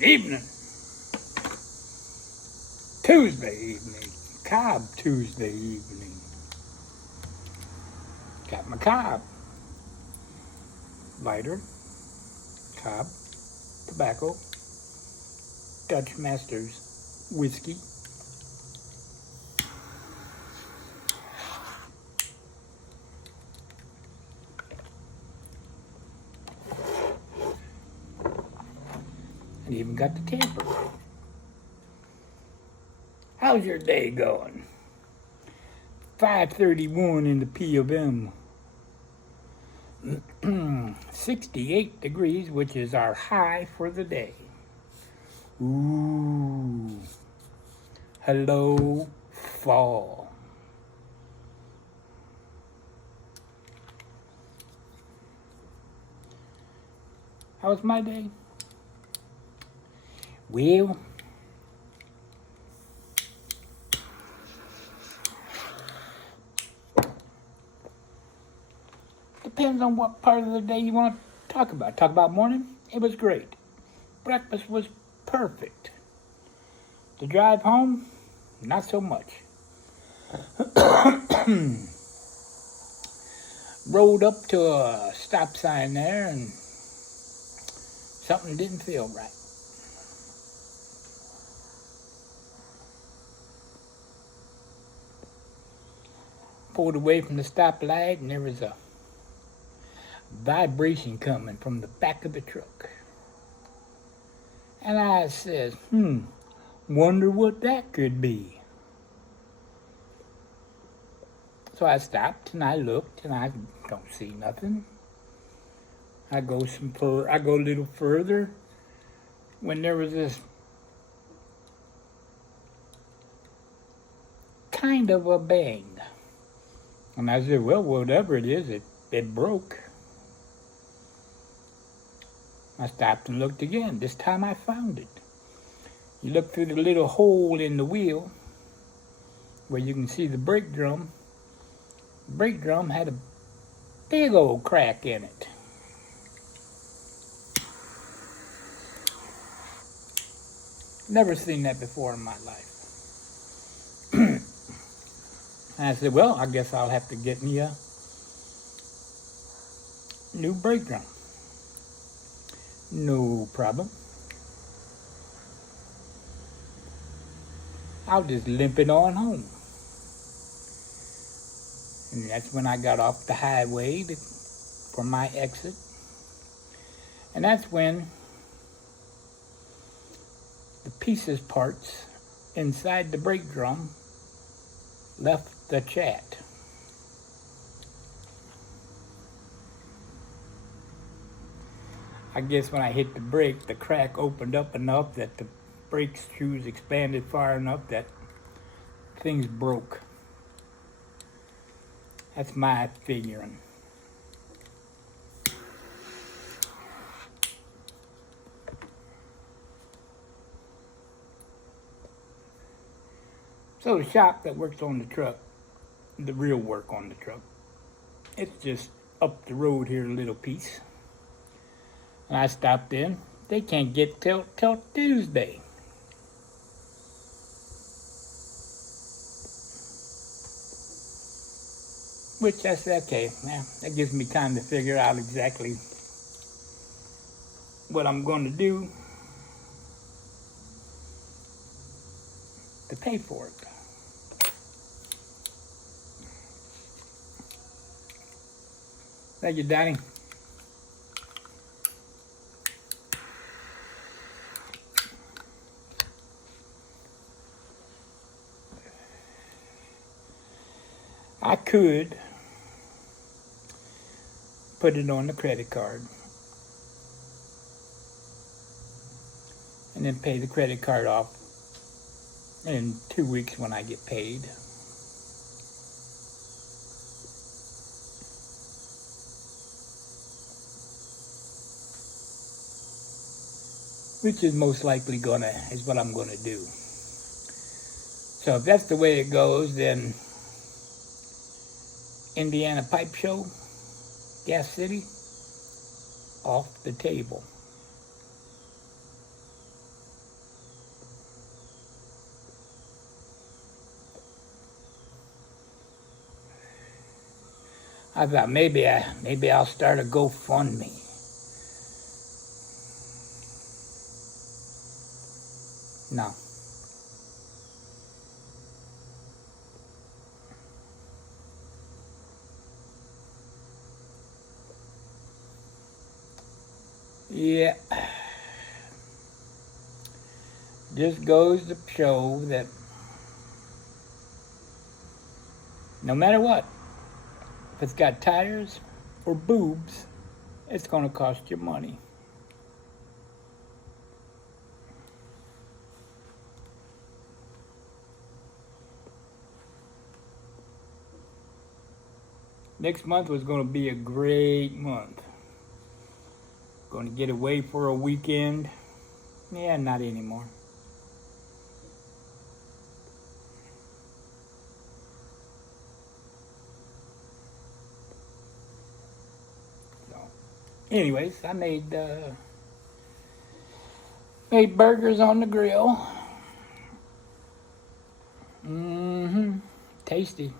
Evening. Tuesday evening. Cob Tuesday evening. Got my cob. Lighter. Cob. Tobacco. Dutch Masters whiskey. And even got the tamper. How's your day going? 5:31 in the p.m. 68 degrees, which is our high for the day. Ooh. Hello, fall. How was my day? Well, depends on what part of the day you want to talk about. Talk about morning? It was great. Breakfast was perfect. The drive home? Not so much. Rolled up to a stop sign there and something didn't feel right. Pulled away from the stoplight and there was a vibration coming from the back of the truck. And I says, wonder what that could be. So I stopped and I looked and I don't see nothing. I go a little further when there was this kind of a bang. And I said, well, whatever it is, it broke. I stopped and looked again. This time I found it. You look through the little hole in the wheel where you can see the brake drum. The brake drum had a big old crack in it. Never seen that before in my life. And I said, well, I guess I'll have to get me a new brake drum. No problem. I'll just limp it on home. And that's when I got off the highway for my exit. And that's when the pieces parts inside the brake drum left the chat. I guess when I hit the brake, the crack opened up enough that the brake shoes expanded far enough that things broke. That's my figuring. So the shop that works on the truck, the real work on the truck, it's just up the road here a little piece. And I stopped in. They can't get till Tuesday. Which I said, okay, that gives me time to figure out exactly what I'm going to do to pay for it. Thank you, Donnie. I could put it on the credit card and then pay the credit card off in 2 weeks when I get paid. Which is most likely is what I'm gonna do. So if that's the way it goes, then Indiana Pipe Show, Gas City, off the table. I thought maybe I'll start a GoFundMe. No. Yeah. Just goes to show that no matter what, if it's got tires or boobs, it's going to cost you money. Next month was going to be a great month. Going to get away for a weekend. Yeah, not anymore. So, anyways, I made burgers on the grill. Tasty.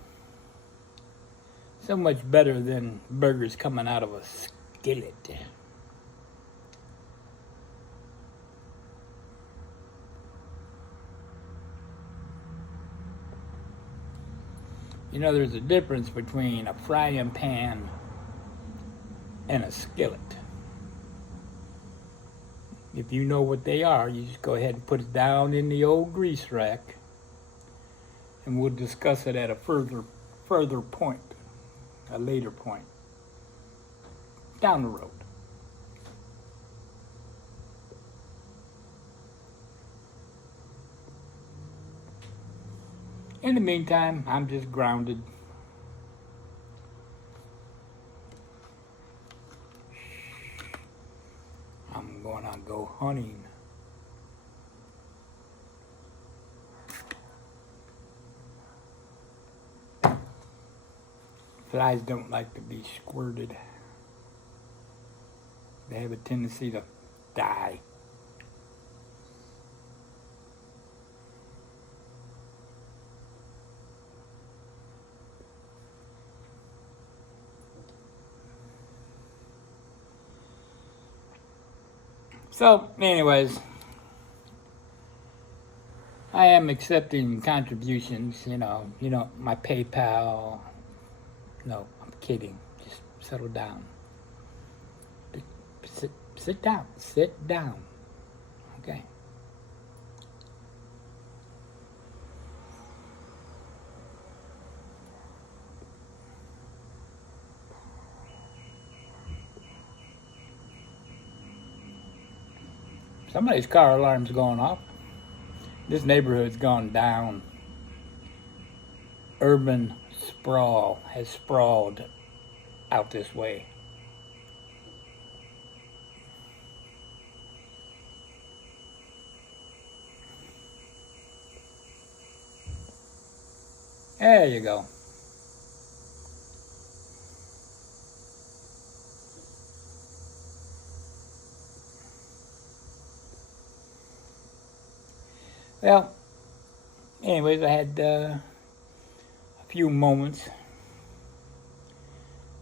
So much better than burgers coming out of a skillet. You know, there's a difference between a frying pan and a skillet. If you know what they are, you just go ahead and put it down in the old grease rack, and we'll discuss it at a further point, a later point, down the road. In the meantime, I'm just grounded. I'm gonna go hunting. Flies don't like to be squirted. They have a tendency to die. So, anyways, I am accepting contributions, you know, my PayPal. No, I'm kidding. Just settle down. Sit down. Okay. Somebody's car alarm's going off. This neighborhood's gone down. Urban sprawl has sprawled out this way. There you go. Well, anyways, I had a few moments.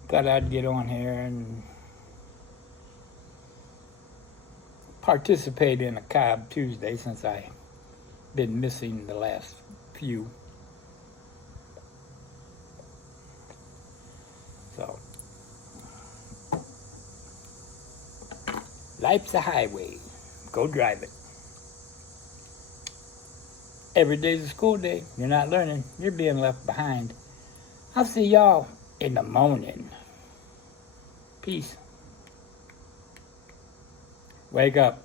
Thought I'd get on here and participate in a Cob Tuesday since I've been missing the last few. So, life's a highway. Go drive it. Every day's a school day. You're not learning. You're being left behind. I'll see y'all in the morning. Peace. Wake up.